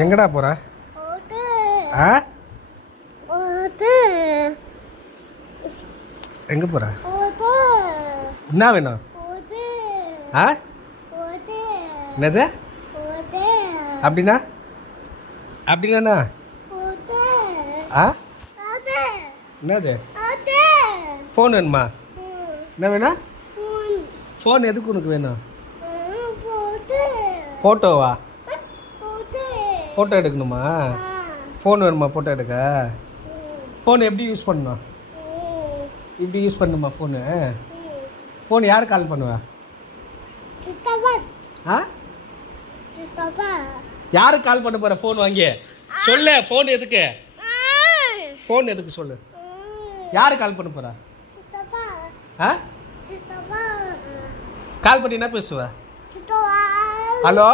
எங்கடா போற? ஆ எங்க போற? என்ன வேணும்? ஆ என்னது? அப்படின்னா அப்படின்னா ஆ என்னது? ஃபோன் வேணுமா? என்ன வேணும்? ஃபோன் எதுக்கு உனக்கு வேணும்? ஃபோட்டோவா? ஃபோட்டோ எடுக்கணுமா? ஃபோன் வேணுமா ஃபோட்டோ எடுக்க? ஃபோன் எப்படி யூஸ் பண்ணணும்? இப்படி யூஸ் பண்ணணுமா ஃபோனு? ஃபோன் யார் கால் பண்ணுவா? ஆ யாருக்கு கால் பண்ண போகிற ஃபோன் வாங்கி? சொல்லு. ஃபோன் எதுக்கு? ஃபோன் எதுக்கு சொல்லு. யாரு கால் பண்ண போகிறா? ஆ கால் பண்ணி என்ன பேசுவ? ஹலோ